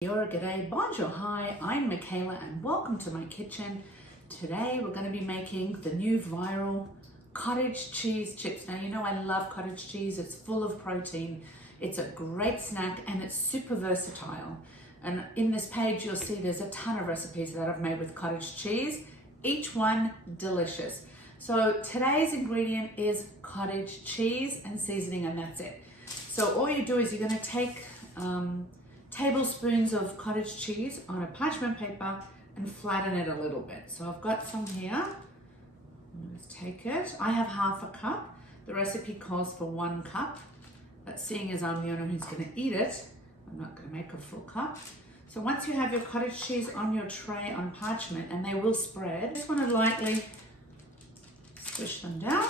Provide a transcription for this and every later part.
G'day, bonjour, hi, I'm Michaela and welcome to my kitchen. Today we're going to be making the new viral cottage cheese chips. Now you know I love cottage cheese, it's full of protein, it's a great snack and it's super versatile. And in this page you'll see there's a ton of recipes that I've made with cottage cheese, each one delicious. So today's ingredient is cottage cheese and seasoning and that's it. So all you do is you're going to take tablespoons of cottage cheese on a parchment paper and flatten it a little bit. So I've got some here. Let's take it. I have half a cup. The recipe calls for 1 cup. But seeing as I'm the owner who's going to eat it, I'm not going to make a full cup. So once you have your cottage cheese on your tray on parchment, and they will spread, just want to lightly squish them down.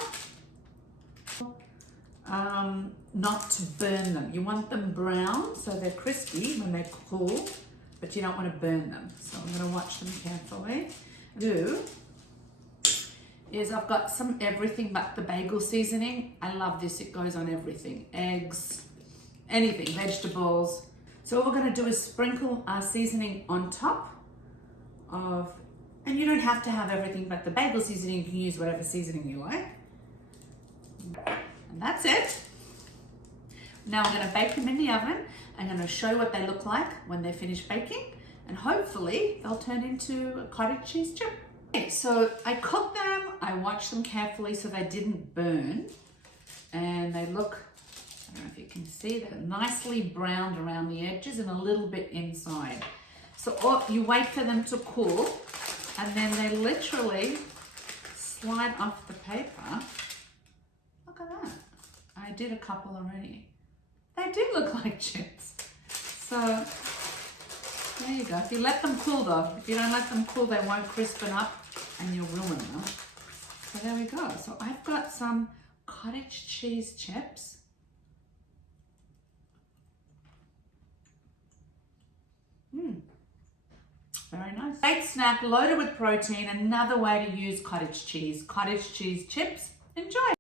Not to burn them. You want them brown so they're crispy when they cool, but you don't want to burn them. So I'm going to watch them carefully. I've got some everything but the bagel seasoning. I love this, it goes on everything. Eggs, anything, vegetables. So what we're going to do is sprinkle our seasoning on top of, and you don't have to have everything but the bagel seasoning, you can use whatever seasoning you like. And that's it. Now I'm going to bake them in the oven. I'm going to show you what they look like when they're finished baking, and hopefully they'll turn into a cottage cheese chip. Okay, so I cooked them, I watched them carefully so they didn't burn, and they look, I don't know if you can see, they're nicely browned around the edges and a little bit inside. So you wait for them to cool, and then they literally slide off the paper. Look at that. I did a couple already. They do look like chips. So there you go. If you let them cool though, if you don't let them cool, they won't crispen up and you'll ruin them. So there we go. So I've got some cottage cheese chips. Very nice. Great snack loaded with protein. Another way to use cottage cheese. Cottage cheese chips. Enjoy.